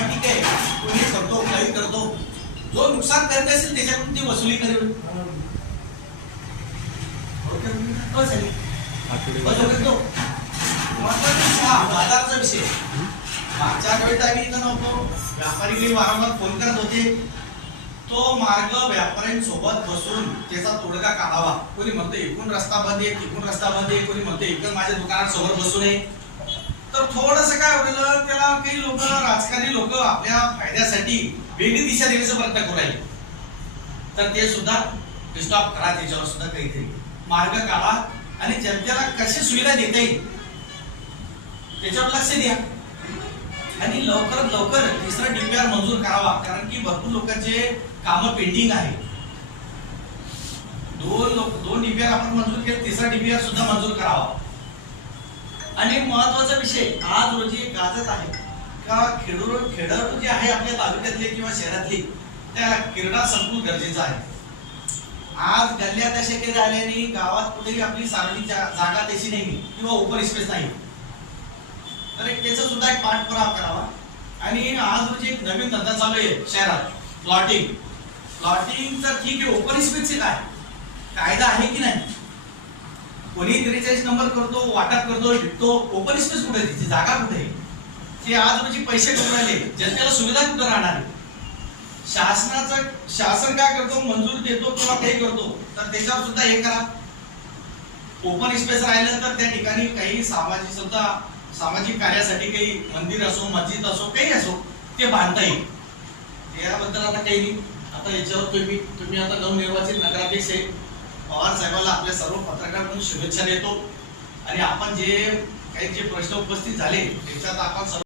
हा ठीक आहे कोणी करतो काही करतो. जो नुकसान करत असेल त्याच्याकडून ती वसुली करेल. बाजाराचा विषय. मागच्या वेळेस आम्ही इथं नव्हतो. व्यापारी वारंवार फोन करत होते. तो मार्ग व्यापाऱ्यांसोबत बसून त्याचा तोडगा काढावा. कोणी म्हणतं एकूण रस्ता बंद आहे तिकून रस्ता बंद आहे. कोणी म्हणतं एकूण माझ्या दुकानासमोर बसू नये. तर थोडस काय होईल त्याला काही लोक राजकारणी लोक आपल्या फायद्यासाठी वेगळी दिशा देण्याचा प्रयत्न करू राहील. तर ते सुद्धा स्टॉप करा त्याच्यावर सुद्धा काहीतरी मार्ग काढा आणि जनतेला कशी सुविधा देता येईल त्याच्यावर लक्ष द्या. आणि लवकरात लवकर तिसरा डीपीआर मंजूर करावा कारण की भरपूर लोकांचे काम पेंडिंग आहे. दोन लोक दोन डीपीआर आपण मंजूर केले तिसरा डीपीआर सुद्धा मंजूर करावा. आणि महत्त्वाचा विषय आज रोजी गाजत आहे. का खेडूर खेडर जे आहे आपल्या तालुक्यातले किंवा शहरातली त्या किरणा संकुल गरजेचं आहे. आज गल्ल्या तशा काही झाल्याने गावात कुठेही आपली सार्वजनिक जागा तशी नाही किंवा ओपन स्पेस नाही. तर एक त्याचा सुद्धा एक पाठपुरावा करावा. आणि आज रोजी एक नवीन धंदा चालू आहे शहरात. प्लॉटिंग प्लॉटिंग तर ठीक आहे ओपन स्पेसचे काय? आहे कोणी त्रेचाळीस नंबर करतो वाटप करतो लिटतो ओपन स्पेस कुठे? तिची जागा कुठे? आहे ते आज रोजी पैसे कुठे आले जनतेला सुविधा कुठं राहणार? शासनाचं शासन काय करतो? मंजूर देतो किंवा काही करतो? तर त्याच्यावर सुद्धा हे करा. ओपन स्पेस राहिलं तर त्या ठिकाणी काही सामाजिक सुद्धा सामाजिक कार्यासाठी काही मंदिर असो मस्जिद असो काही असो ते बांधता येईल. याबद्दल आता काही नाही. आता याच्यावर तुम्ही तुम्ही आता नवनिर्वाचित नगराध्यक्ष आहे. पवार साहेबांना आपल्या सर्व पत्रकार म्हणून शुभेच्छा देतो. आणि आपण जे काही जे प्रश्न उपस्थित झाले त्याच्यात आपण सर्व